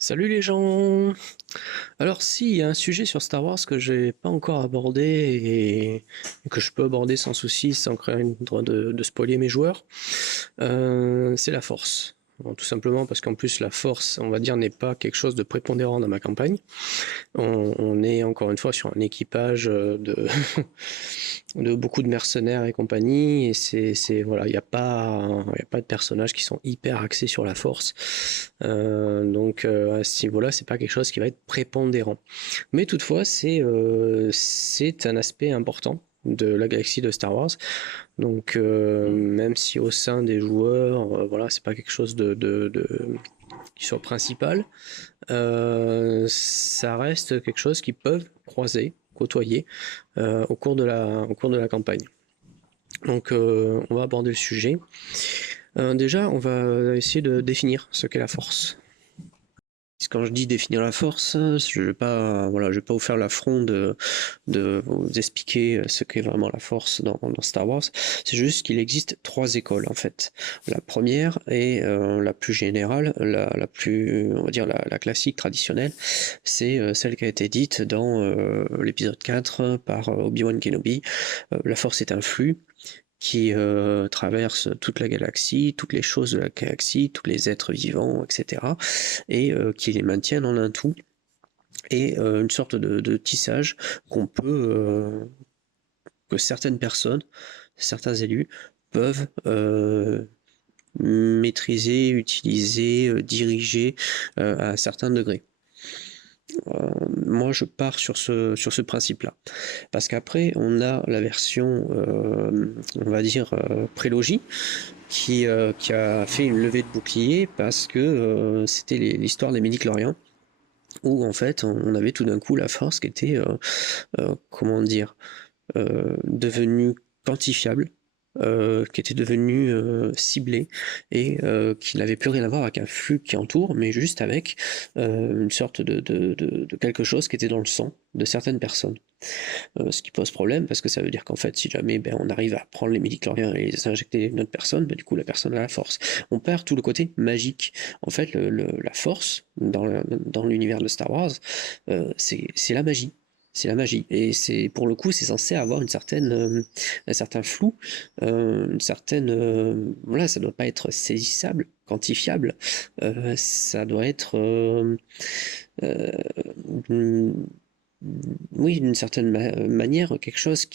Salut les gens! Alors si, il y a un sujet sur Star Wars que j'ai pas encore abordé et que je peux aborder sans souci, sans craindre de spoiler mes joueurs, c'est la Force. Bon, tout simplement parce qu'en plus la Force, on va dire, n'est pas quelque chose de prépondérant dans ma campagne. On est encore une fois sur un équipage de beaucoup de mercenaires et compagnie, et voilà, il y a pas de personnages qui sont hyper axés sur la force, donc à ce niveau-là, c'est pas quelque chose qui va être prépondérant. Mais toutefois, c'est un aspect important de la galaxie de Star Wars. Donc même si au sein des joueurs, voilà, c'est pas quelque chose qui soit principal, ça reste quelque chose qu'ils peuvent croiser, côtoyer au cours de la campagne. Donc on va aborder le sujet. Déjà, on va essayer de définir ce qu'est la force. Quand je dis définir la force, je vais pas, voilà, je vais pas vous faire l'affront de vous expliquer ce qu'est vraiment la force dans Star Wars. C'est juste qu'il existe trois écoles en fait. La première est la plus générale, la plus, on va dire la classique traditionnelle, c'est celle qui a été dite dans l'épisode 4 par Obi-Wan Kenobi. La force est un flux qui traverse toute la galaxie, toutes les choses de la galaxie, tous les êtres vivants, etc. Et qui les maintiennent en un tout. Et une sorte de tissage qu'on peut, que certaines personnes, certains élus peuvent maîtriser, utiliser, diriger à un certain degré. Moi, je pars sur ce principe-là. Parce qu'après, on a la version, on va dire, prélogie, qui a fait une levée de bouclier parce que c'était l'histoire des midi-chloriens, où en fait, on avait tout d'un coup la force qui était, comment dire, devenue quantifiable, qui était devenu ciblé et qui n'avait plus rien à voir avec un flux qui entoure, mais juste avec une sorte de quelque chose qui était dans le sang de certaines personnes. Ce qui pose problème parce que ça veut dire qu'en fait, si jamais on arrive à prendre les midi-chloriens et les injecter une autre personne, du coup la personne a la force. On perd tout le côté magique. En fait, la force dans l'univers de Star Wars, c'est la magie. C'est la magie. Et c'est pour le coup, c'est censé avoir un certain flou, une certaine. Voilà, ça doit pas être saisissable, quantifiable. Ça doit être. Euh, oui, d'une certaine manière, quelque chose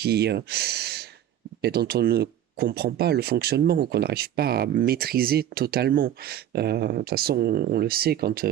dont on ne comprend pas le fonctionnement, ou qu'on n'arrive pas à maîtriser totalement. De toute façon, on le sait quand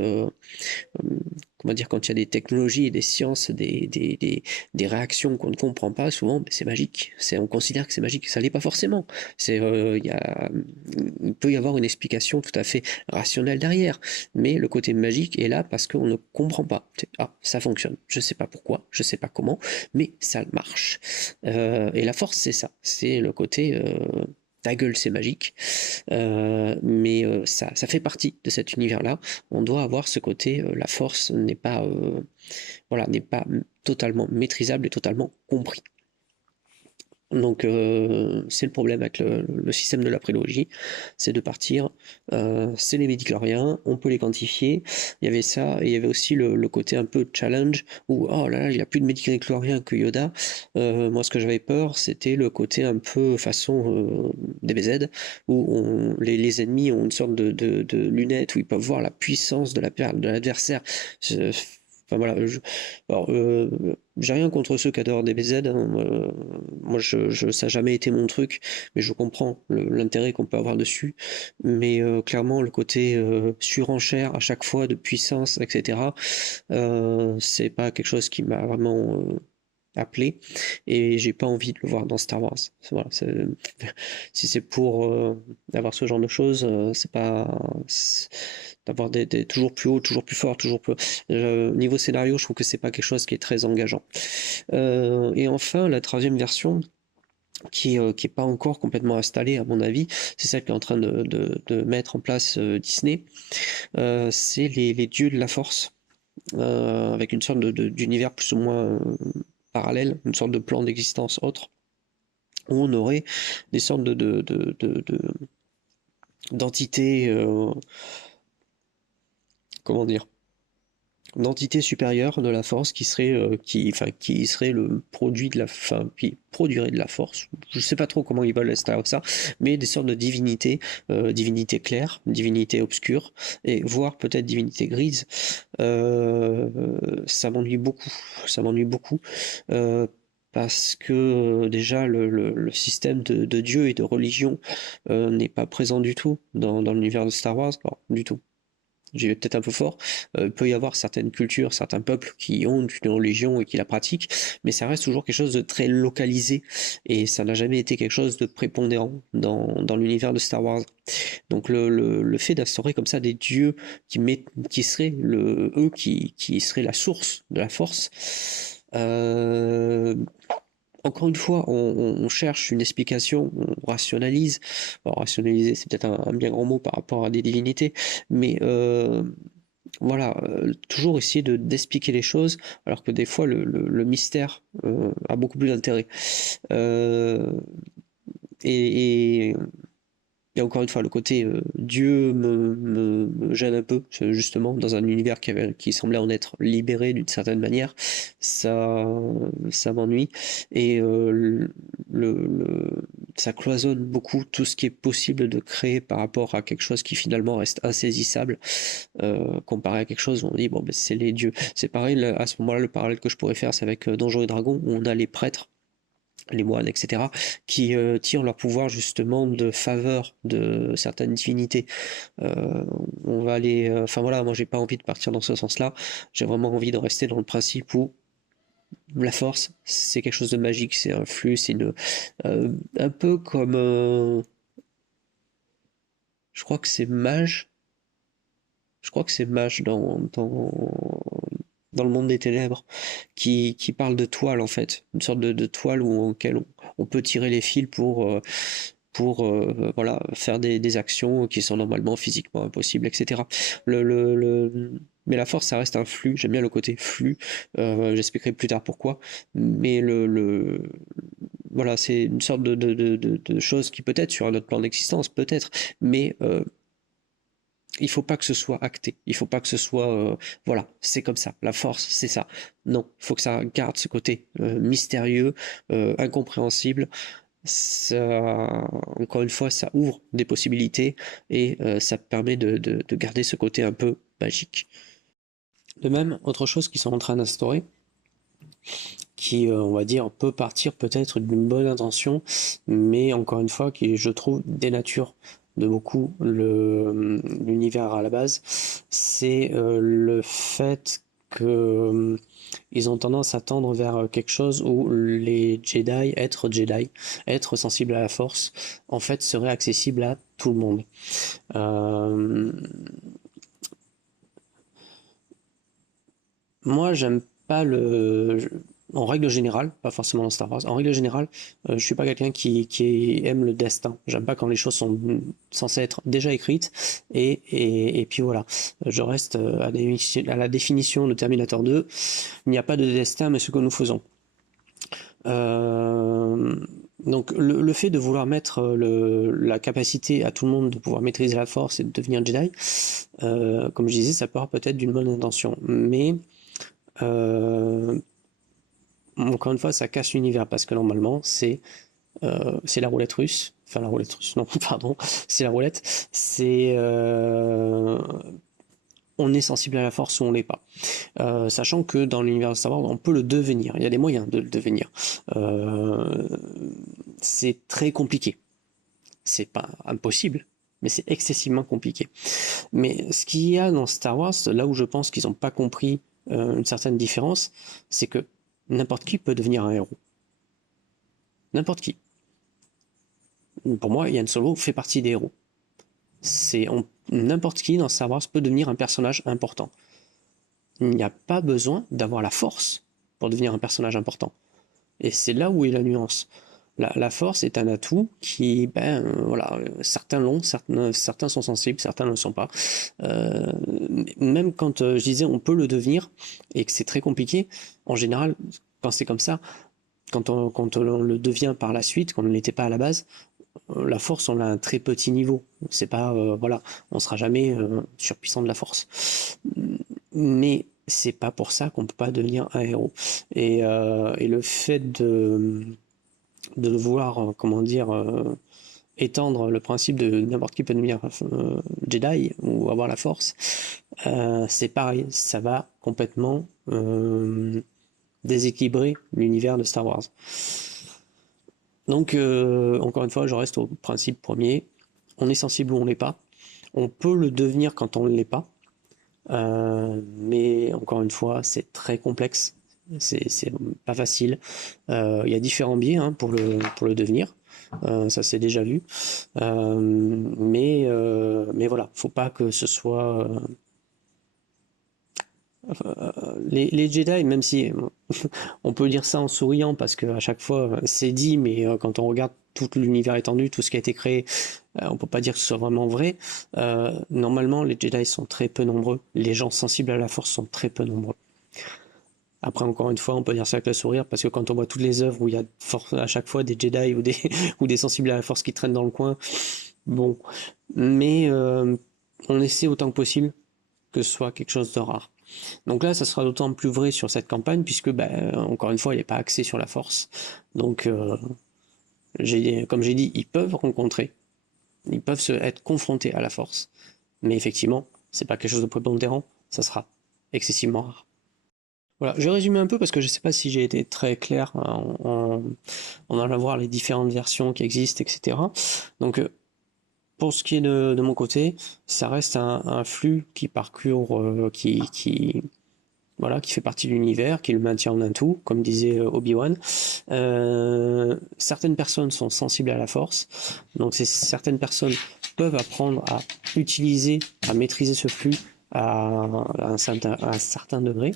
comment dire, quand il y a des technologies et des sciences, des réactions qu'on ne comprend pas, souvent, c'est magique. On considère que c'est magique. Ça l'est pas forcément. Il peut y avoir une explication tout à fait rationnelle derrière. Mais le côté magique est là parce qu'on ne comprend pas. Ah, ça fonctionne. Je sais pas pourquoi, je sais pas comment, mais ça marche. Et la force, c'est ça. C'est le côté ta gueule, c'est magique. Mais ça fait partie de cet univers-là. On doit avoir ce côté, la force n'est pas, voilà, n'est pas totalement maîtrisable et totalement compris. Donc c'est le problème avec le système de la prélogie, c'est de partir, c'est les midi-chloriens, on peut les quantifier, il y avait ça, et il y avait aussi le côté un peu challenge, où oh là là, il a plus de midi-chloriens que Yoda. Moi ce que j'avais peur, c'était le côté un peu façon DBZ, où les ennemis ont une sorte de lunette où ils peuvent voir la puissance de l'adversaire. Enfin voilà, alors, j'ai rien contre ceux qui adorent DBZ, hein, moi ça n'a jamais été mon truc, mais je comprends l'intérêt qu'on peut avoir dessus. Mais clairement, le côté surenchère à chaque fois de puissance, etc., c'est pas quelque chose qui m'a vraiment appelé, et j'ai pas envie de le voir dans Star Wars. Voilà, si c'est pour avoir ce genre de choses, c'est pas d'avoir toujours plus haut, toujours plus fort, toujours plus. Niveau scénario, je trouve que c'est pas quelque chose qui est très engageant. Et enfin, la troisième version, qui est pas encore complètement installée à mon avis, c'est celle qui est en train de mettre en place Disney. C'est les dieux de la force, avec une sorte d'univers plus ou moins parallèle, une sorte de plan d'existence autre, où on aurait des sortes d'entités, comment dire, d'entité supérieure de la force qui serait qui serait le produit de la qui produirait de la force. Je sais pas trop comment ils veulent extraire ça, mais des sortes de divinités, divinité claire, divinité obscure, et voire peut-être divinité grise. Ça m'ennuie beaucoup. Ça m'ennuie beaucoup. Parce que déjà le système de Dieu et de religion n'est pas présent du tout dans l'univers de Star Wars, non, du tout. J'y vais peut-être un peu fort. Il peut y avoir certaines cultures, certains peuples qui ont une religion et qui la pratiquent, mais ça reste toujours quelque chose de très localisé et ça n'a jamais été quelque chose de prépondérant dans l'univers de Star Wars. Donc le fait d'instaurer comme ça des dieux qui seraient eux qui seraient la source de la force, encore une fois, on cherche une explication, on rationalise. Alors, rationaliser, c'est peut-être un bien grand mot par rapport à des divinités, mais voilà, toujours essayer d'expliquer les choses, alors que des fois le mystère a beaucoup plus d'intérêt. Euh, et, et encore une fois, le côté Dieu me gêne un peu, justement, dans un univers qui semblait en être libéré d'une certaine manière, ça, ça m'ennuie. Et ça cloisonne beaucoup tout ce qui est possible de créer par rapport à quelque chose qui finalement reste insaisissable, comparé à quelque chose où on dit, bon, ben, c'est les dieux. C'est pareil, à ce moment-là, le parallèle que je pourrais faire, c'est avec Donjons et Dragons, où on a les prêtres les moines, etc., qui tirent leur pouvoir justement de faveur de certaines divinités. On va aller, enfin voilà, moi j'ai pas envie de partir dans ce sens-là. J'ai vraiment envie de rester dans le principe où la force, c'est quelque chose de magique, c'est un flux, c'est un peu comme, je crois que c'est mage. Je crois que c'est mage dans le monde des ténèbres, qui parle de toile en fait, une sorte de toile où, auquel on peut tirer les fils pour voilà, faire des actions qui sont normalement physiquement impossibles, etc. Mais la force, ça reste un flux. J'aime bien le côté flux. J'expliquerai plus tard pourquoi. Mais voilà, c'est une sorte de chose qui peut être sur un autre plan d'existence, peut-être, mais il faut pas que ce soit acté. Il faut pas que ce soit, voilà, c'est comme ça. La force, c'est ça. Non, il faut que ça garde ce côté mystérieux, incompréhensible. Ça, encore une fois, ça ouvre des possibilités et ça permet de garder ce côté un peu magique. De même, autre chose qu'ils sont en train d'instaurer, qui, on va dire, peut partir peut-être d'une bonne intention, mais encore une fois, qui, je trouve, dénature de beaucoup l'univers à la base, c'est le fait que ils ont tendance à tendre vers quelque chose où les Jedi, être sensible à la force, en fait, serait accessible à tout le monde. Euh, Moi, j'aime pas en règle générale, pas forcément dans Star Wars, en règle générale, je suis pas quelqu'un qui aime le destin. J'aime pas quand les choses sont censées être déjà écrites, et puis voilà. Je reste à la définition de Terminator 2, il n'y a pas de destin, mais ce que nous faisons. Euh, donc le fait de vouloir mettre la capacité à tout le monde de pouvoir maîtriser la force et de devenir Jedi, comme je disais, ça part peut-être d'une bonne intention, mais euh, encore une fois, ça casse l'univers parce que normalement, c'est la roulette russe. Enfin, la roulette russe, non, pardon, c'est la roulette. On est sensible à la force ou on l'est pas. Sachant que dans l'univers de Star Wars, on peut le devenir. Il y a des moyens de le devenir. Euh, c'est très compliqué. C'est pas impossible, mais c'est excessivement compliqué. Mais ce qu'il y a dans Star Wars, là où je pense qu'ils n'ont pas compris une certaine différence, c'est que n'importe qui peut devenir un héros. N'importe qui. Pour moi, Yann Solo fait partie des héros. N'importe qui dans Star Wars peut devenir un personnage important. Il n'y a pas besoin d'avoir la force pour devenir un personnage important. Et c'est là où est la nuance. La force est un atout qui, voilà, certains l'ont, certains sont sensibles, certains ne le sont pas. Même quand je disais on peut le devenir et que c'est très compliqué, en général, quand c'est comme ça, quand on le devient par la suite, qu'on ne l'était pas à la base, la force, on a un très petit niveau. C'est pas, voilà, on sera jamais surpuissant de la force. Mais c'est pas pour ça qu'on peut pas devenir un héros. Et le fait de vouloir, comment dire, étendre le principe de n'importe qui peut devenir Jedi ou avoir la force, c'est pareil, ça va complètement déséquilibrer l'univers de Star Wars. Donc, encore une fois, je reste au principe premier, on est sensible ou on l'est pas. On peut le devenir quand on ne l'est pas, mais encore une fois, c'est très complexe, c'est pas facile. Il y a différents biais hein, pour le devenir, ça c'est déjà vu. Mais voilà, faut pas que ce soit les Jedi, même si on peut dire ça en souriant parce que à chaque fois c'est dit, mais quand on regarde tout l'univers étendu, tout ce qui a été créé, on peut pas dire que ce soit vraiment vrai. Normalement, les Jedi sont très peu nombreux. Les gens sensibles à la Force sont très peu nombreux. Après, encore une fois, on peut dire ça avec le sourire parce que quand on voit toutes les œuvres où il y a à chaque fois des Jedi ou ou des sensibles à la Force qui traînent dans le coin, bon. Mais on essaie autant que possible que ce soit quelque chose de rare. Donc là, ça sera d'autant plus vrai sur cette campagne, puisque, encore une fois, il n'est pas axé sur la force. Donc, comme j'ai dit, ils peuvent rencontrer, ils peuvent être confrontés à la force. Mais effectivement, c'est pas quelque chose de prépondérant, ça sera excessivement rare. Voilà, je vais résumer un peu parce que je ne sais pas si j'ai été très clair en allant voir les différentes versions qui existent, etc. Donc, pour ce qui est de mon côté, ça reste un flux qui parcourt, voilà, qui fait partie de l'univers, qui le maintient en un tout, comme disait Obi-Wan. Certaines personnes sont sensibles à la force, donc certaines personnes peuvent apprendre à utiliser, à maîtriser ce flux à un certain degré.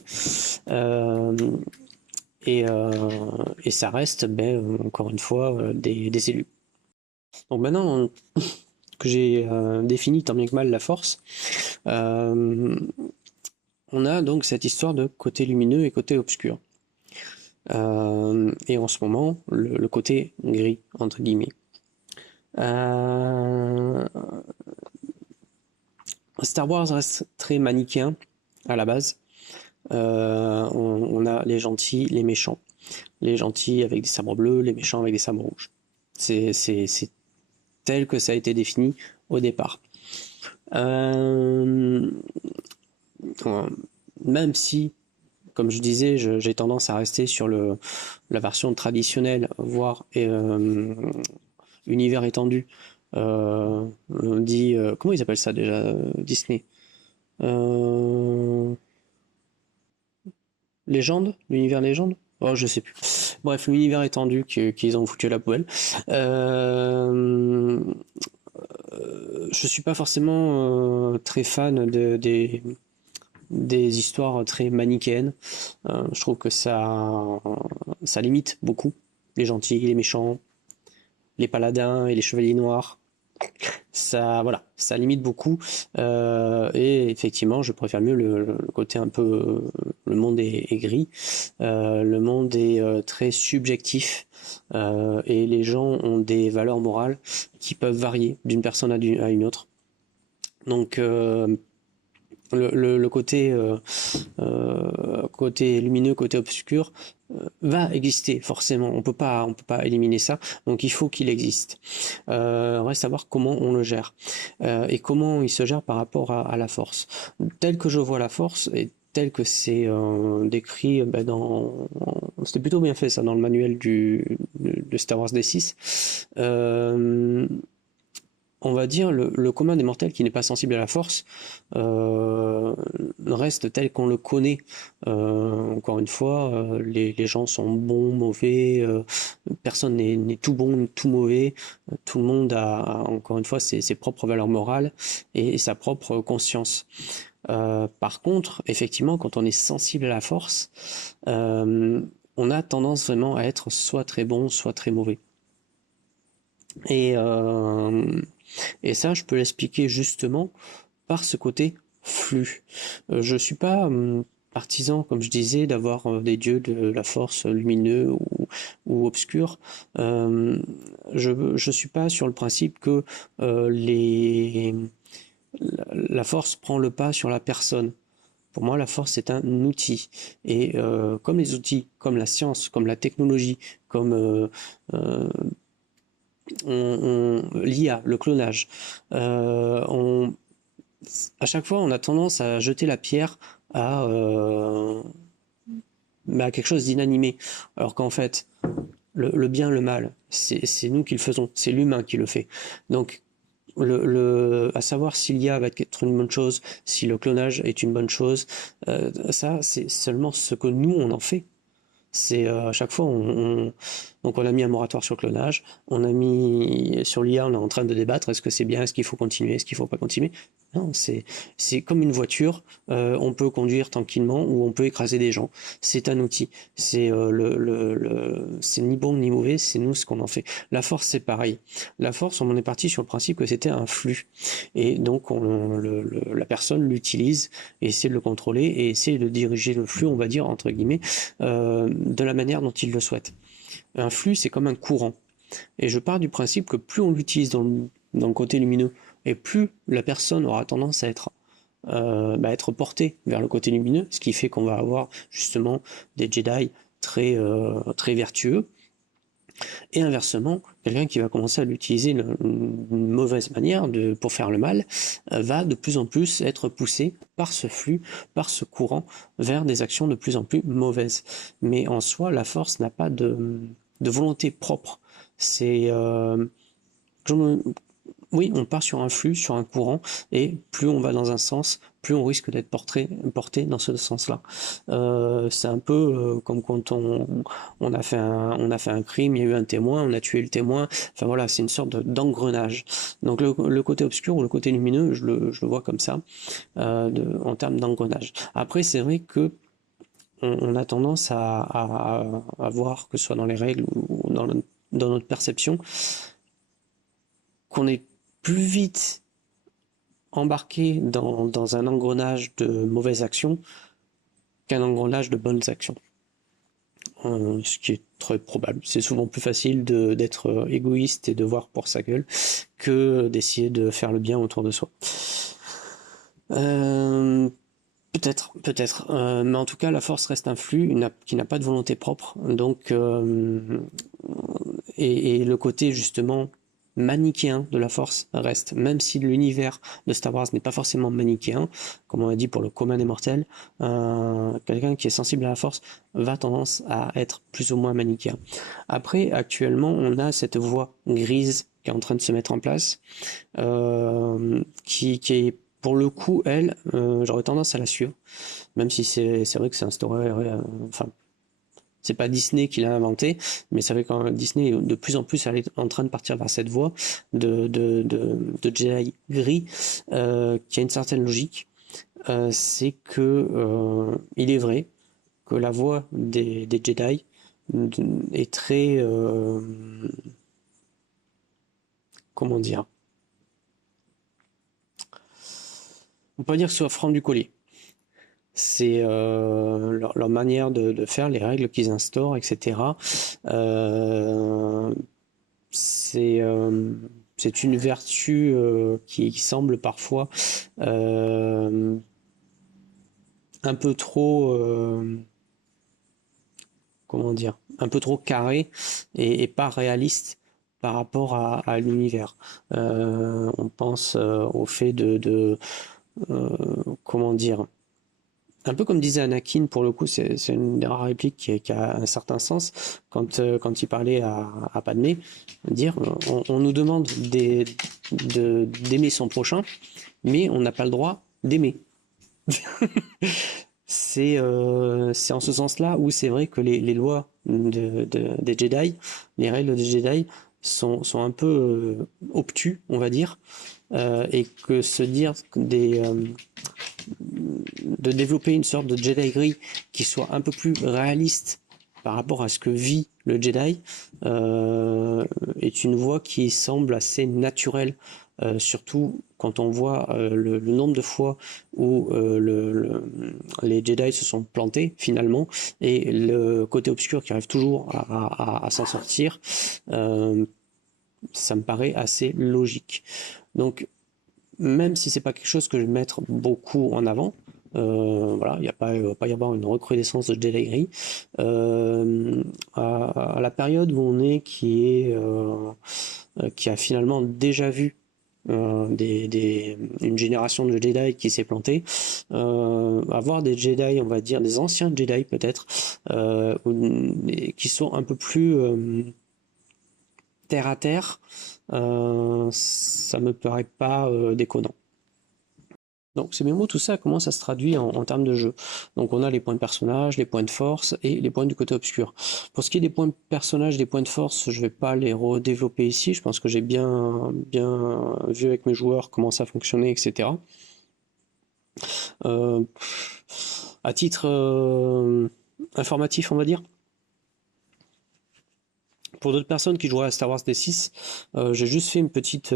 Et ça reste, encore une fois, des élus. Donc maintenant que j'ai défini tant bien que mal la force, on a donc cette histoire de côté lumineux et côté obscur. Et en ce moment, le côté gris, entre guillemets. Star Wars reste très manichéen à la base. On a les gentils, les méchants. Les gentils avec des sabres bleus, les méchants avec des sabres rouges. C'est tel que ça a été défini au départ. Même si, comme je disais, j'ai tendance à rester sur la version traditionnelle, voire univers étendu. Comment ils appellent ça déjà, Disney? Légende? L'univers légende? Oh, je sais plus. Bref, l'univers étendu qu'ils ont foutu à la poubelle. Je suis pas forcément très fan des histoires très manichéennes. Je trouve que ça limite beaucoup les gentils, les méchants, les paladins et les chevaliers noirs. Voilà, ça limite beaucoup. Et effectivement, je préfère mieux le côté un peu. Le monde est gris. Le monde est très subjectif. Et les gens ont des valeurs morales qui peuvent varier d'une personne à une autre. Donc, le côté lumineux, côté obscur va exister forcément. On peut pas éliminer ça. Donc il faut qu'il existe. Reste à voir comment on le gère et comment il se gère par rapport à la force. Tel que je vois la force et tel que c'est décrit c'était plutôt bien fait ça dans le manuel de Star Wars D6. On va dire le commun des mortels qui n'est pas sensible à la force reste tel qu'on le connaît. Encore une fois, les gens sont bons, mauvais, personne n'est tout bon, tout mauvais. Tout le monde a encore une fois ses propres valeurs morales et sa propre conscience. Par contre, effectivement, quand on est sensible à la force, on a tendance vraiment à être soit très bon, soit très mauvais. Et ça, je peux l'expliquer justement par ce côté flux. Je suis pas partisan, comme je disais, d'avoir des dieux de la force lumineux ou obscurs. Je suis pas sur le principe que la force prend le pas sur la personne. Pour moi, la force est un outil. Et comme les outils, comme la science, comme la technologie, comme l'IA, le clonage, à chaque fois, on a tendance à jeter la pierre à, quelque chose d'inanimé. Alors qu'en fait, le bien, le mal, c'est nous qui le faisons, c'est l'humain qui le fait. Donc, à savoir si l'IA va être une bonne chose, si le clonage est une bonne chose, ça, c'est seulement ce que nous, on en fait. C'est à chaque fois, donc on a mis un moratoire sur le clonage, on a mis sur l'IA, on est en train de débattre, est-ce que c'est bien, est-ce qu'il faut continuer, est-ce qu'il faut pas continuer. Non, c'est comme une voiture, on peut conduire tranquillement ou on peut écraser des gens. C'est un outil. C'est c'est ni bon ni mauvais, c'est nous ce qu'on en fait. La force, c'est pareil. La force, on en est parti sur le principe que c'était un flux. Et donc la personne l'utilise et essaie de le contrôler et essaie de diriger le flux, on va dire, entre guillemets, de la manière dont il le souhaite. Un flux, c'est comme un courant. Et je pars du principe que plus on l'utilise dans le côté lumineux, et plus la personne aura tendance à être portée vers le côté lumineux, ce qui fait qu'on va avoir justement des Jedi très vertueux, et inversement, quelqu'un qui va commencer à l'utiliser d'une mauvaise manière pour faire le mal, va de plus en plus être poussé par ce flux, par ce courant, vers des actions de plus en plus mauvaises. Mais en soi, la force n'a pas de volonté propre. C'est oui, on part sur un flux, sur un courant, et plus on va dans un sens, plus on risque d'être porté dans ce sens-là. C'est un peu comme quand on a fait un crime, il y a eu un témoin, on a tué le témoin. Enfin voilà, c'est une sorte d'engrenage. Donc le côté obscur ou le côté lumineux, je le vois comme ça, en termes d'engrenage. Après, c'est vrai que on a tendance à voir, que ce soit dans les règles ou dans notre perception, qu'on est plus vite embarqué dans un engrenage de mauvaises actions qu'un engrenage de bonnes actions. Ce qui est très probable. C'est souvent plus facile d'être égoïste et de voir pour sa gueule que d'essayer de faire le bien autour de soi. Peut-être. Mais en tout cas, la force reste un flux qui n'a pas de volonté propre. Donc, et le côté justement manichéen de la force reste, même si l'univers de Star Wars n'est pas forcément manichéen, comme on a dit pour le commun des mortels, quelqu'un qui est sensible à la force va tendance à être plus ou moins manichéen. Après, actuellement, on a cette voie grise qui est en train de se mettre en place, qui est pour le coup, elle, j'aurais tendance à la suivre, même si c'est vrai que c'est instauré, enfin, c'est pas Disney qui l'a inventé, mais c'est vrai que Disney de plus en plus elle est en train de partir vers cette voie de Jedi gris, qui a une certaine logique. C'est que il est vrai que la voie des Jedi est très comment dire, on peut pas dire que ce soit franc du collier. C'est leur manière de faire, les règles qu'ils instaurent, etc. C'est une vertu qui semble parfois un peu trop, comment dire, un peu trop carré et pas réaliste par rapport à l'univers. On pense au fait comment dire, un peu comme disait Anakin, pour le coup, c'est une des rares répliques qui a un certain sens, quand il parlait à Padmé, dire on nous demande d'aimer son prochain, mais on n'a pas le droit d'aimer. C'est en ce sens-là où c'est vrai que les lois des Jedi, les règles des Jedi sont un peu obtus, on va dire, et que se dire de développer une sorte de Jedi gris qui soit un peu plus réaliste par rapport à ce que vit le Jedi est une voie qui semble assez naturelle, surtout quand on voit le nombre de fois où les Jedi se sont plantés finalement et le côté obscur qui arrive toujours à s'en sortir, ça me paraît assez logique. Donc même si c'est pas quelque chose que je vais mettre beaucoup en avant, Voilà, il va pas y avoir une recrudescence de Jedi gris. À la période où on est, qui a finalement déjà vu une génération de Jedi qui s'est plantée, avoir des Jedi, on va dire des anciens Jedi peut-être, qui sont un peu plus terre à terre, ça me paraît pas déconnant. Donc ces mémos, tout ça, comment ça se traduit en termes de jeu. Donc on a les points de personnage, les points de force et les points du côté obscur. Pour ce qui est des points de personnage, des points de force, je vais pas les redévelopper ici. Je pense que j'ai bien vu avec mes joueurs comment ça fonctionnait, etc. Euh, à titre informatif, on va dire. Pour d'autres personnes qui joueraient à Star Wars D6, j'ai juste fait une petite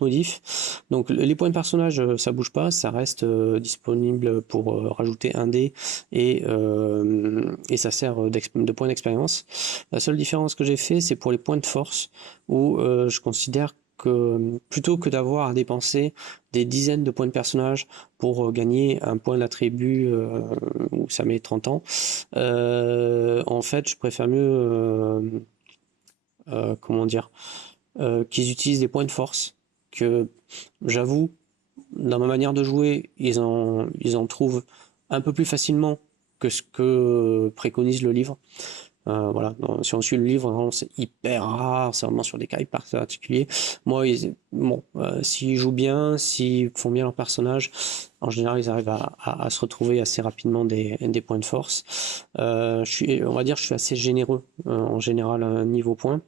modif. Donc les points de personnage, ça bouge pas, ça reste disponible pour rajouter un dé et ça sert de point d'expérience. La seule différence que j'ai fait, c'est pour les points de force, où je considère que plutôt que d'avoir à dépenser des dizaines de points de personnage pour gagner un point d'attribut où ça met 30 ans, en fait, je préfère mieux comment dire, qu'ils utilisent des points de force, que j'avoue, dans ma manière de jouer, ils en trouvent un peu plus facilement que ce que préconise le livre. Voilà, si on suit le livre, c'est hyper rare, c'est vraiment sur des cas hyper particuliers. Moi, bon, s'ils jouent bien, s'ils font bien leur personnage, en général, ils arrivent à se retrouver assez rapidement des points de force. On va dire, je suis assez généreux en général niveau points.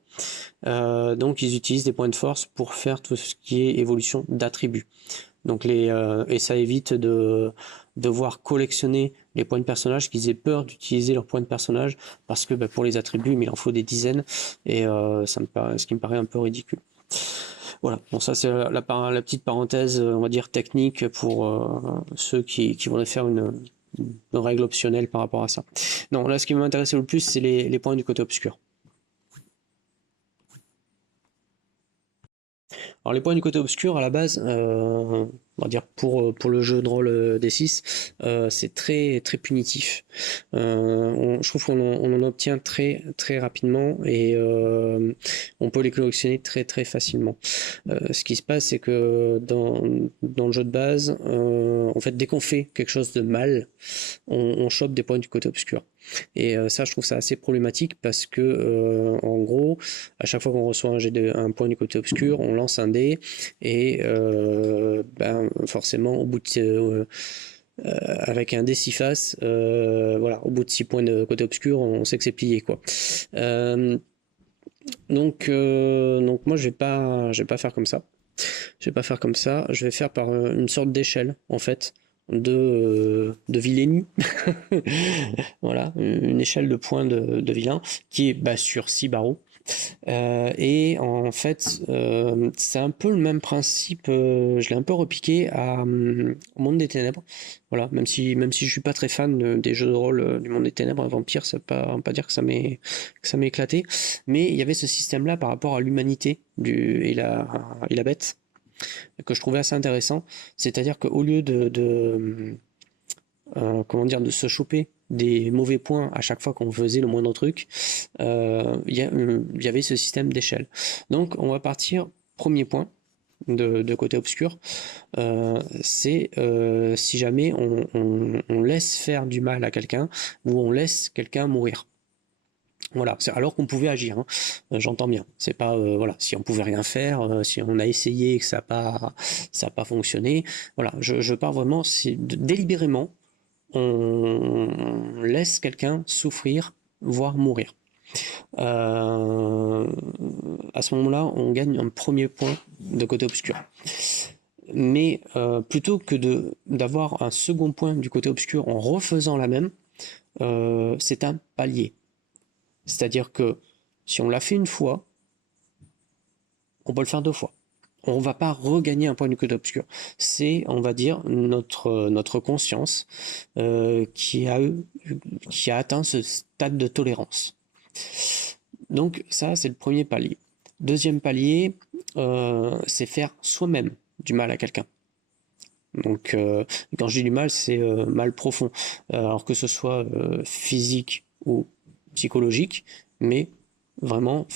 Donc, ils utilisent des points de force pour faire tout ce qui est évolution d'attributs. Donc et ça évite de devoir collectionner les points de personnage, qu'ils aient peur d'utiliser leurs points de personnage, parce que pour les attributs, il en faut des dizaines, et ce qui me paraît un peu ridicule. Voilà, bon ça c'est la petite parenthèse, on va dire technique, pour ceux qui voudraient faire une règle optionnelle par rapport à ça. Non, là ce qui m'intéressait le plus, c'est les points du côté obscur. Alors les points du côté obscur, à la base, on va dire pour le jeu de rôle D6, c'est très très punitif. Je trouve on en obtient très très rapidement, et on peut les collectionner très très facilement. Ce qui se passe, c'est que dans le jeu de base, en fait, dès qu'on fait quelque chose de mal, on chope des points du côté obscur. Et ça, je trouve ça assez problématique, parce que en gros, à chaque fois qu'on reçoit un point du côté obscur, on lance un dé, et forcément, au bout de avec un dé 6 faces, voilà, au bout de 6 points de côté obscur, on sait que c'est plié, quoi. Donc moi, je vais pas faire comme ça. Je vais pas faire comme ça. Je vais faire par une sorte d'échelle, en fait, de vilainie. Voilà, une échelle de points de vilain qui est sur 6 barreaux. Et en fait, c'est un peu le même principe. Je l'ai un peu repiqué au Monde des Ténèbres. Voilà, même si je suis pas très fan des jeux de rôle du Monde des Ténèbres, Vampire, ça va pas dire que ça m'est éclaté. Mais il y avait ce système-là par rapport à l'humanité et la bête, que je trouvais assez intéressant. C'est-à-dire qu'au lieu comment dire, de se choper des mauvais points à chaque fois qu'on faisait le moindre truc, il y avait ce système d'échelle. Donc on va partir, premier point de côté obscur, c'est si jamais on laisse faire du mal à quelqu'un, ou on laisse quelqu'un mourir. Voilà, alors qu'on pouvait agir, hein. J'entends bien. C'est pas voilà, si on pouvait rien faire, si on a essayé et que ça a pas fonctionné. Voilà, je pars vraiment, délibérément, on laisse quelqu'un souffrir, voire mourir. À ce moment-là, on gagne un premier point de côté obscur. Mais plutôt que d'avoir un second point du côté obscur en refaisant la même, c'est un palier. C'est-à-dire que si on l'a fait une fois, on peut le faire deux fois. On va pas regagner un point du côté obscur. C'est, on va dire, notre conscience qui a atteint ce stade de tolérance. Donc ça, c'est le premier palier. Deuxième palier, c'est faire soi-même du mal à quelqu'un. Donc, quand je dis du mal, c'est mal profond. Alors que ce soit physique ou psychologique, mais vraiment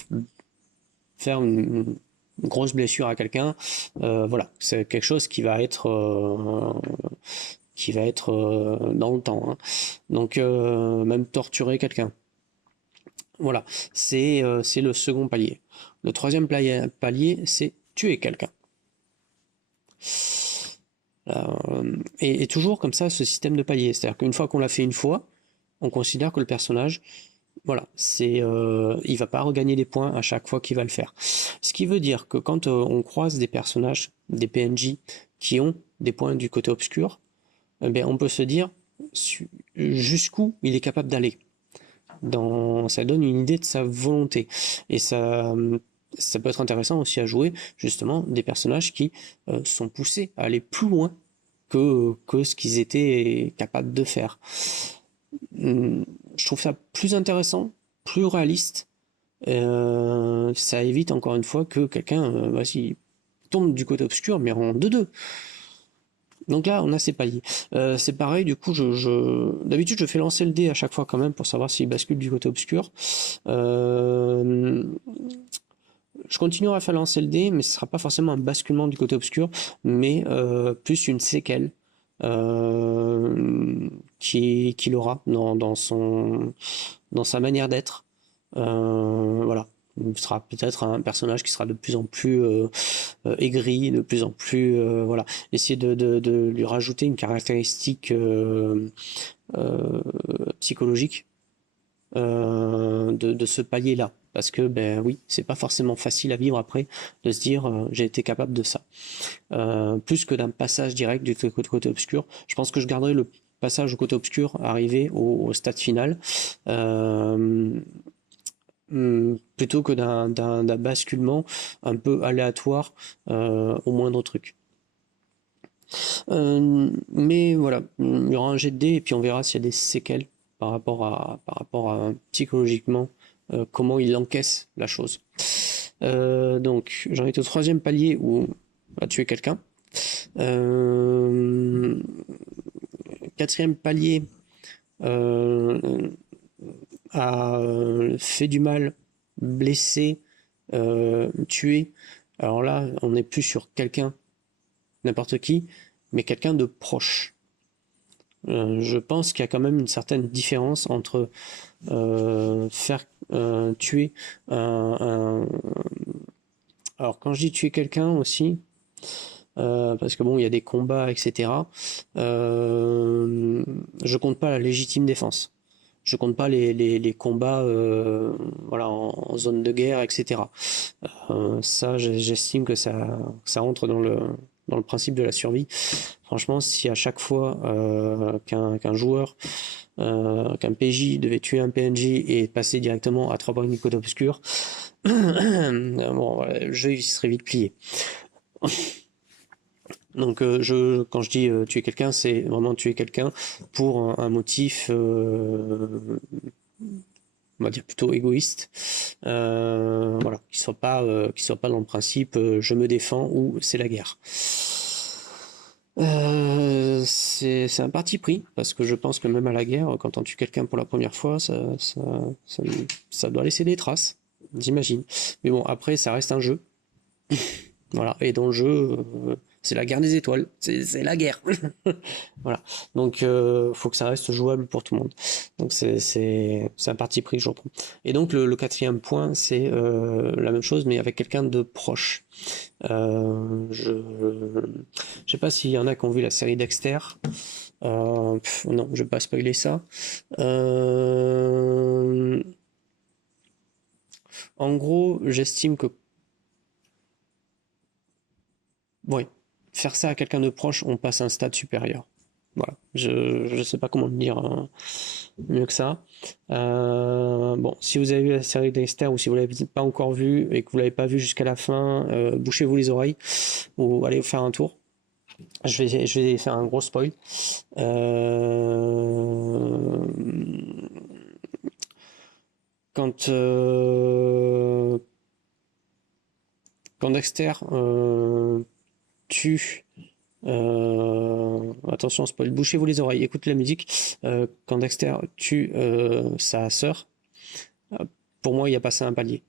faire une grosse blessure à quelqu'un, voilà, c'est quelque chose qui va être dans le temps, hein. Donc, même torturer quelqu'un. Voilà, c'est le second palier. Le troisième palier, c'est tuer quelqu'un. Et toujours comme ça, ce système de palier. C'est-à-dire qu'une fois qu'on l'a fait une fois, on considère que le personnage, voilà, il va pas regagner des points à chaque fois qu'il va le faire. Ce qui veut dire que quand on croise des personnages, des PNJ qui ont des points du côté obscur, ben on peut se dire jusqu'où il est capable d'aller. Ça donne une idée de sa volonté. Et ça peut être intéressant aussi à jouer justement des personnages qui sont poussés à aller plus loin que ce qu'ils étaient capables de faire. Je trouve ça plus intéressant, plus réaliste. Ça évite encore une fois que quelqu'un tombe du côté obscur, mais en 2-2. Donc là, on a ces paliers. C'est pareil, du coup, d'habitude, je fais lancer le dé à chaque fois quand même pour savoir s'il bascule du côté obscur. Je continuerai à faire lancer le dé, mais ce sera pas forcément un basculement du côté obscur, mais plus une séquelle qu'il aura dans sa manière d'être. Voilà. Ce sera peut-être un personnage qui sera de plus en plus aigri, de plus en plus voilà. Essayer de lui rajouter une caractéristique psychologique de ce palier-là. Parce que, ben oui, c'est pas forcément facile à vivre après de se dire j'ai été capable de ça. Plus que d'un passage direct du côté obscur. Je pense que je garderai le passage au côté obscur arrivé au stade final. Plutôt que d'un basculement un peu aléatoire au moindre truc. Mais voilà, il y aura un jet de dés et puis on verra s'il y a des séquelles par rapport à psychologiquement comment il encaisse la chose. Donc j'en étais au troisième palier où on va tuer quelqu'un. Quatrième palier a fait du mal, blessé, tué. Alors là, on n'est plus sur quelqu'un, n'importe qui, mais quelqu'un de proche. Je pense qu'il y a quand même une certaine différence entre faire tuer alors quand je dis tuer quelqu'un aussi, parce que bon, il y a des combats, etc. Je compte pas la légitime défense. Je compte pas les combats voilà, en zone de guerre, etc. Ça, j'estime que ça rentre dans le principe de la survie. Franchement, si à chaque fois qu'un joueur, qu'un PJ devait tuer un PNJ et passer directement à 3 points de code obscur, bon, le jeu il serait vite plié. Donc quand je dis tuer quelqu'un, c'est vraiment tuer quelqu'un pour un motif, on va dire plutôt égoïste, voilà, qui soit pas dans le principe je me défends ou c'est la guerre. C'est un parti pris parce que je pense que même à la guerre, quand on tue quelqu'un pour la première fois, ça doit laisser des traces, j'imagine. Mais bon, après, ça reste un jeu. Voilà, et dans le jeu, c'est la guerre des étoiles, c'est la guerre. Voilà, donc faut que ça reste jouable pour tout le monde. Donc c'est un parti pris que je reprends. Et donc le quatrième point, c'est la même chose, mais avec quelqu'un de proche. Je sais pas s'il y en a qui ont vu la série Dexter. Non, je vais pas spoiler ça. En gros, j'estime que ouais, faire ça à quelqu'un de proche, on passe à un stade supérieur. Voilà, je sais pas comment le dire mieux que ça. Bon, si vous avez vu la série Dexter ou si vous l'avez pas encore vue et que vous l'avez pas vue jusqu'à la fin, bouchez-vous les oreilles ou allez faire un tour. Je vais faire un gros spoil. Quand quand Dexter tue Attention, spoil, bouchez-vous les oreilles, écoute la musique. Quand Dexter tue sa sœur, pour moi, il a passé un palier.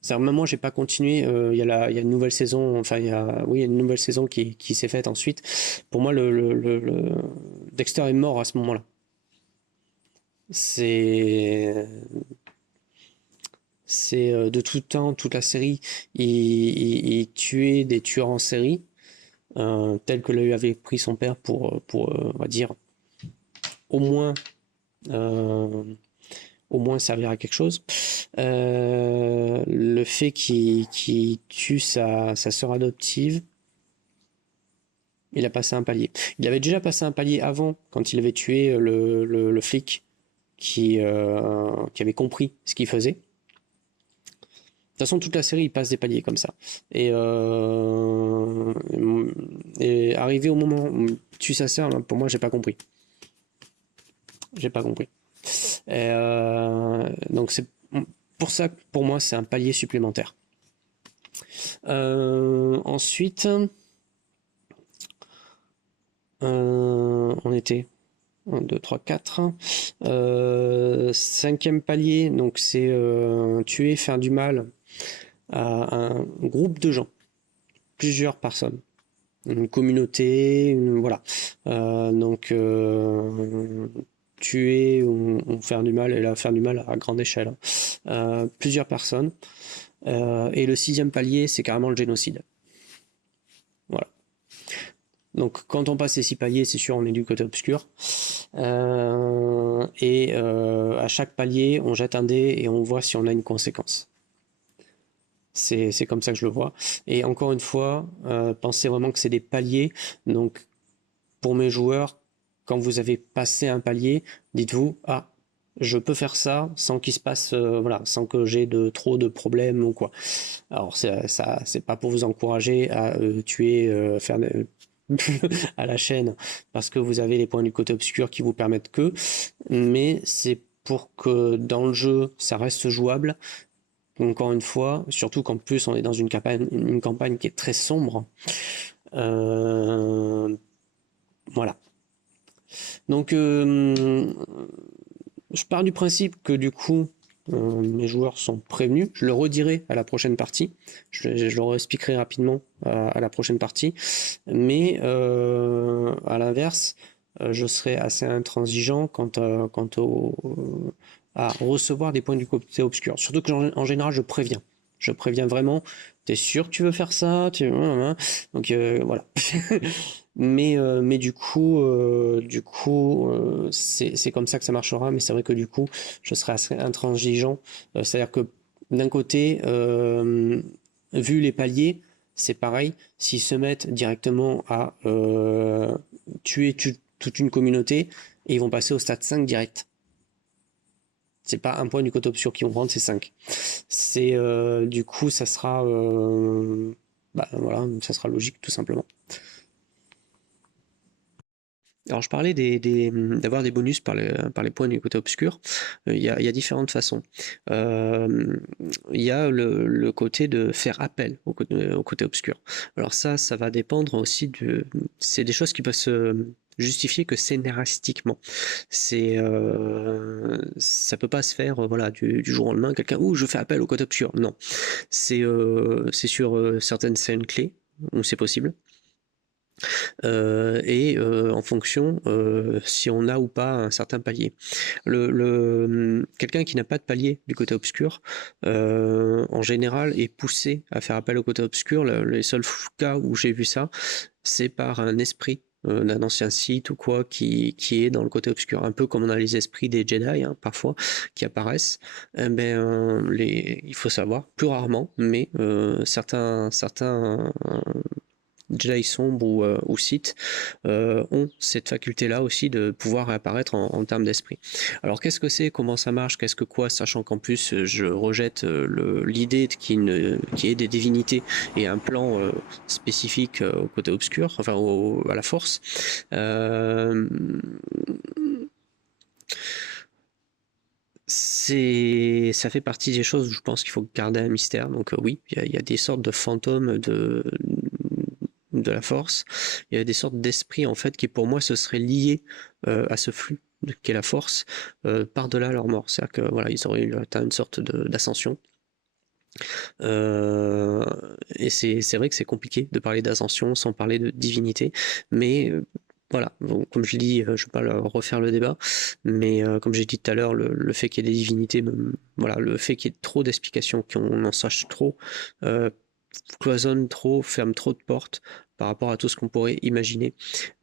C'est-à-dire, même moi, j'ai pas continué. Il y a une nouvelle saison, enfin, oui, il y a une nouvelle saison qui s'est faite ensuite. Pour moi, Dexter est mort à ce moment-là. C'est, c'est de tout temps, toute la série, il tuait des tueurs en série, tels que lui avait pris son père pour on va dire, au moins, euh, au moins servir à quelque chose. Le fait qu'il tue sa sœur adoptive, il a passé un palier. Il avait déjà passé un palier avant, quand il avait tué le flic qui avait compris ce qu'il faisait. De toute façon, toute la série, il passe des paliers comme ça. Et arrivé au moment où il tue sa sœur, pour moi, j'ai pas compris. J'ai pas compris. Donc c'est pour ça que pour moi, c'est un palier supplémentaire. Ensuite, on était 1, 2, 3, 4. Cinquième palier, donc c'est tuer, faire du mal à un groupe de gens, plusieurs personnes, une communauté, voilà. Donc tuer ou faire du mal, et là faire du mal à grande échelle, plusieurs personnes. Et le sixième palier, c'est carrément le génocide. Voilà. Donc quand on passe ces 6 paliers, c'est sûr, on est du côté obscur. À chaque palier, on jette un dé et on voit si on a une conséquence. C'est comme ça que je le vois. Et encore une fois, pensez vraiment que c'est des paliers. Donc pour mes joueurs, quand vous avez passé un palier, dites-vous, ah, je peux faire ça sans qu'il se passe, voilà, sans que j'ai trop de problèmes ou quoi. Alors c'est pas pour vous encourager à tuer, faire à la chaîne parce que vous avez les points du côté obscur qui vous permettent que, mais c'est pour que dans le jeu ça reste jouable. Encore une fois, surtout qu'en plus on est dans une campagne qui est très sombre. Voilà. Donc je pars du principe que du coup mes joueurs sont prévenus. Je le redirai à la prochaine partie. Je leur expliquerai rapidement à la prochaine partie. Mais à l'inverse, je serai assez intransigeant quant à recevoir des points du côté obscur. Surtout que en général, je préviens. Je préviens vraiment. T'es sûr que tu veux faire ça? Donc voilà. Mais c'est comme ça que ça marchera. Mais c'est vrai que du coup, je serai assez intransigeant. C'est-à-dire que d'un côté, vu les paliers, c'est pareil. S'ils se mettent directement à tuer toute une communauté, et ils vont passer au stade 5 direct. C'est pas un point du côté obscur qu'ils vont prendre, c'est 5. C'est du coup, ça sera voilà, ça sera logique tout simplement. Alors je parlais d'avoir des bonus par les points du côté obscur. Il y a différentes façons. Il y a le côté de faire appel au côté obscur. Alors ça va dépendre aussi c'est des choses qui peuvent se justifier que scénaristiquement. Ça peut pas se faire voilà du jour au lendemain. Quelqu'un je fais appel au côté obscur. Non, c'est sur certaines scènes clés où c'est possible. En fonction si on a ou pas un certain palier. Quelqu'un qui n'a pas de palier du côté obscur, en général, est poussé à faire appel au côté obscur. Les seuls cas où j'ai vu ça, c'est par un esprit d'un ancien site ou quoi qui est dans le côté obscur, un peu comme on a les esprits des Jedi parfois qui apparaissent. Il faut savoir, plus rarement, mais certains Jedi sombres ou Sith ont cette faculté-là aussi de pouvoir réapparaître en termes d'esprit. Alors qu'est-ce que c'est, comment ça marche, qu'est-ce que quoi, sachant qu'en plus je rejette l'idée qu'il y ait des divinités et un plan spécifique au côté obscur, enfin à la force. Ça fait partie des choses où je pense qu'il faut garder un mystère. Donc oui, il y a des sortes de fantômes de la force, il y a des sortes d'esprits en fait qui pour moi se seraient liés à ce flux qu'est la force par-delà leur mort. C'est-à-dire que voilà, ils auraient eu une sorte d'ascension. Et c'est vrai que c'est compliqué de parler d'ascension sans parler de divinité, mais voilà, bon, comme je dis, je ne vais pas refaire le débat, mais comme j'ai dit tout à l'heure, le fait qu'il y ait des divinités, voilà, le fait qu'il y ait trop d'explications, qu'on en sache trop, cloisonne trop, ferme trop de portes par rapport à tout ce qu'on pourrait imaginer.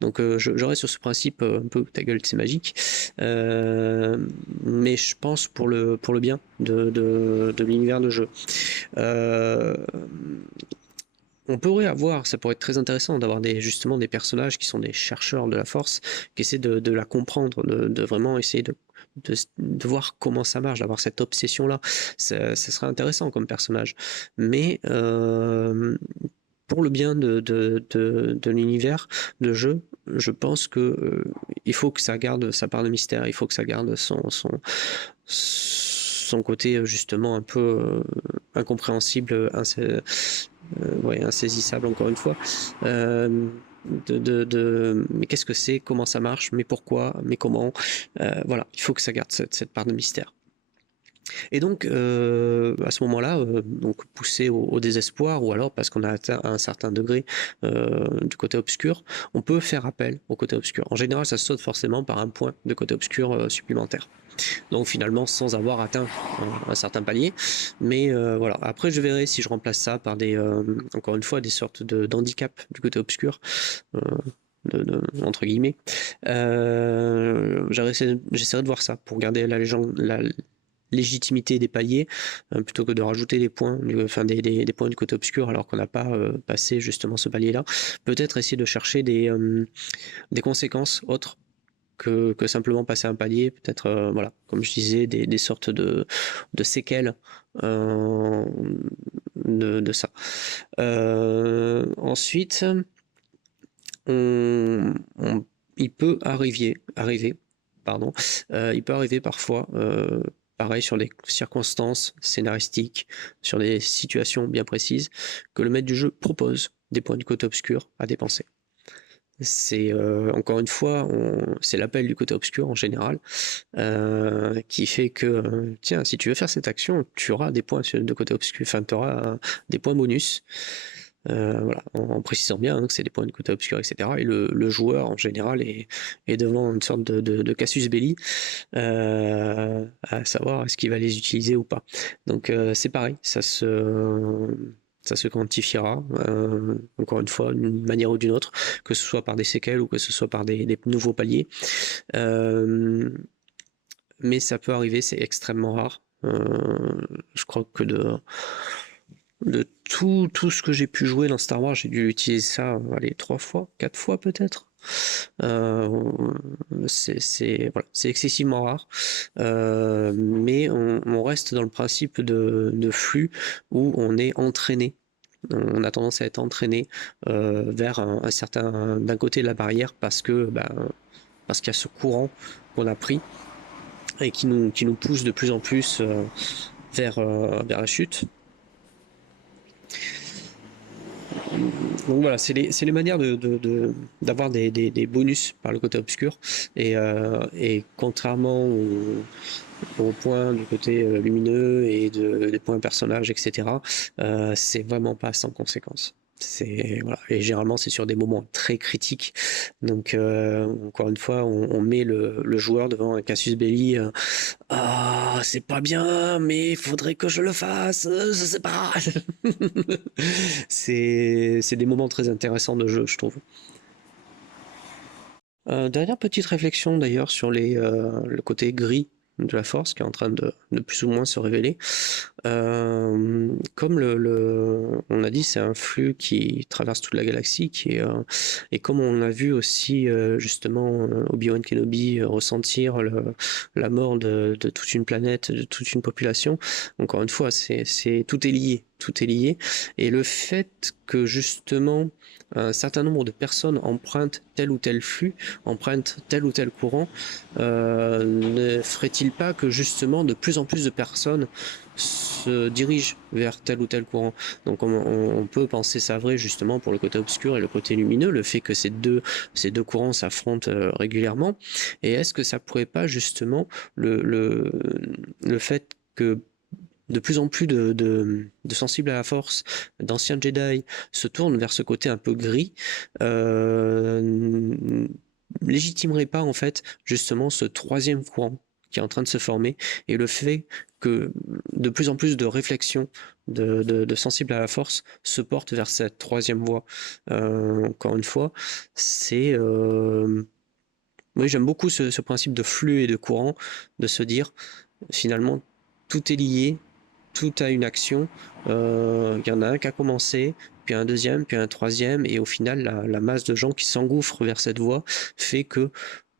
Donc j'aurais sur ce principe un peu ta gueule c'est magique, mais je pense pour le bien de l'univers de jeu. On pourrait avoir, ça pourrait être très intéressant d'avoir justement des personnages qui sont des chercheurs de la force, qui essaient de la comprendre, de vraiment essayer de voir comment ça marche, d'avoir cette obsession-là. Ça serait intéressant comme personnage. Mais pour le bien de l'univers de jeu, je pense que il faut que ça garde sa part de mystère, il faut que ça garde son côté justement un peu incompréhensible, ouais, insaisissable encore une fois. Mais qu'est-ce que c'est, comment ça marche, mais pourquoi, mais comment, voilà, il faut que ça garde cette part de mystère. Et donc, à ce moment-là, donc poussé au désespoir, ou alors parce qu'on a atteint un certain degré du côté obscur, on peut faire appel au côté obscur. En général, ça saute forcément par un point de côté obscur supplémentaire. Donc finalement, sans avoir atteint un certain palier. Mais voilà. Après, je verrai si je remplace ça par encore une fois, des sortes d'handicap du côté obscur. Entre guillemets, j'essaierai de voir ça pour garder la légitimité des paliers plutôt que de rajouter des points, des points du côté obscur alors qu'on n'a pas passé justement ce palier là. Peut-être essayer de chercher des conséquences autres que simplement passer un palier, peut-être voilà, comme je disais, des sortes de séquelles de ça. Ensuite, il peut arriver parfois, pareil sur des circonstances scénaristiques, sur des situations bien précises, que le maître du jeu propose des points du côté obscur à dépenser. C'est encore une fois, c'est l'appel du côté obscur en général, qui fait que tiens, si tu veux faire cette action, tu auras des points de côté obscur, enfin tu auras des points bonus. Voilà, en précisant bien que c'est des points de côté obscur, etc. Et le joueur en général est devant une sorte de casus belli, à savoir est-ce qu'il va les utiliser ou pas. Donc c'est pareil, ça se quantifiera, encore une fois, d'une manière ou d'une autre, que ce soit par des séquelles ou que ce soit par des nouveaux paliers. Mais ça peut arriver, c'est extrêmement rare. Je crois que de tout ce que j'ai pu jouer dans Star Wars, j'ai dû utiliser ça, allez, 3 fois, 4 fois peut-être. C'est excessivement rare, mais on reste dans le principe de flux où on est entraîné. On a tendance à être entraîné vers un certain, d'un côté de la barrière parce qu'il y a ce courant qu'on a pris et qui nous pousse de plus en plus vers la chute. Donc voilà, c'est les manières d'avoir des bonus par le côté obscur, et contrairement aux points du côté lumineux et des points personnages, etc., c'est vraiment pas sans conséquence. Voilà. Et généralement c'est sur des moments très critiques, donc encore une fois on met le joueur devant un casus belli. Ah, c'est pas bien, mais il faudrait que je le fasse, je sais pas. C'est des moments très intéressants de jeu, je trouve. Dernière petite réflexion d'ailleurs sur le côté gris de la force qui est en train de plus ou moins se révéler. Comme on a dit, c'est un flux qui traverse toute la galaxie, et comme on a vu aussi justement Obi-Wan Kenobi ressentir la mort de toute une planète, de toute une population. Encore une fois, tout est lié, et le fait que justement un certain nombre de personnes empruntent tel ou tel flux, empruntent tel ou tel courant, ne ferait-il pas que justement de plus en plus de personnes se dirige vers tel ou tel courant. Donc on peut penser ça vrai justement pour le côté obscur et le côté lumineux, le fait que ces deux courants s'affrontent régulièrement. Et est-ce que ça pourrait pas justement le fait que de plus en plus de sensibles à la force, d'anciens Jedi se tournent vers ce côté un peu gris, légitimerait pas en fait justement ce troisième courant qui est en train de se former, et le fait que de plus en plus de réflexions de sensibles à la force se portent vers cette troisième voie. Encore une fois, c'est... oui, j'aime beaucoup ce principe de flux et de courant, de se dire finalement tout est lié, tout a une action. Il y en a un qui a commencé, puis un deuxième, puis un troisième, et au final, la masse de gens qui s'engouffrent vers cette voie fait que,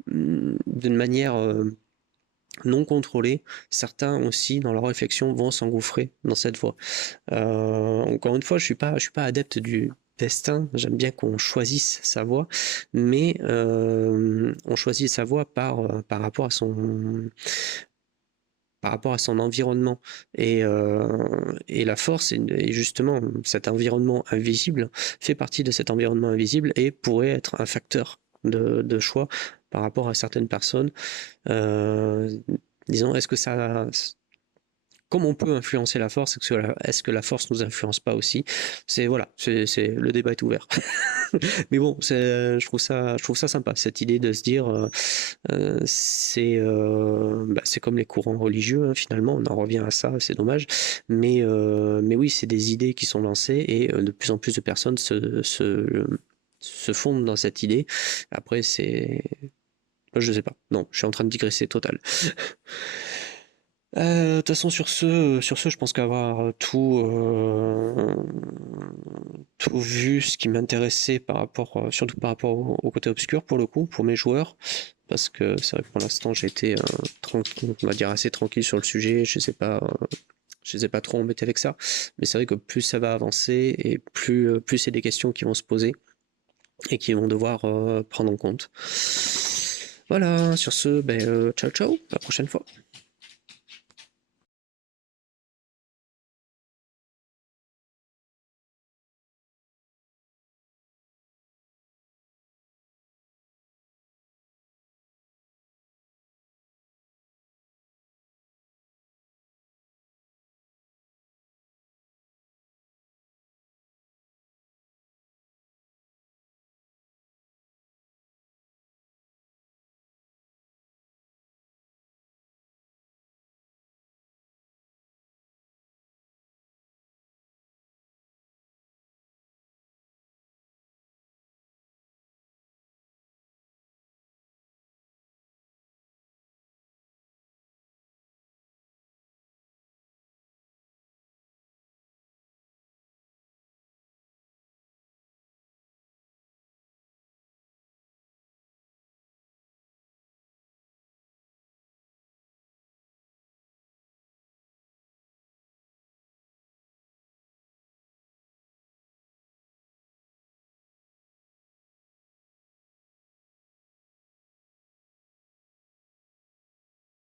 d'une manière non contrôlée, certains aussi, dans leur réflexion, vont s'engouffrer dans cette voie. Encore une fois, je suis pas adepte du destin. J'aime bien qu'on choisisse sa voie, mais on choisit sa voie par rapport à son environnement. Et la force, et justement, cet environnement invisible fait partie de cet environnement invisible et pourrait être un facteur de choix par rapport à certaines personnes. Disons, est-ce que ça... Comment on peut influencer la force? Est-ce que la force nous influence pas aussi? Voilà, le débat est ouvert. Mais bon, je trouve ça sympa, cette idée de se dire, c'est comme les courants religieux, hein, finalement, on en revient à ça, c'est dommage. Mais oui, c'est des idées qui sont lancées, et de plus en plus de personnes se fondent dans cette idée. Après, je sais pas. Non, je suis en train de digresser total. De toute façon, sur ce, je pense qu'avoir tout vu ce qui m'intéressait surtout par rapport au côté obscur pour le coup, pour mes joueurs, parce que c'est vrai que pour l'instant j'ai été tranquille, on va dire assez tranquille sur le sujet, je les ai pas trop embêtés avec ça, mais c'est vrai que plus ça va avancer et plus c'est des questions qui vont se poser et qui vont devoir prendre en compte. Voilà, sur ce, ciao ciao, à la prochaine fois.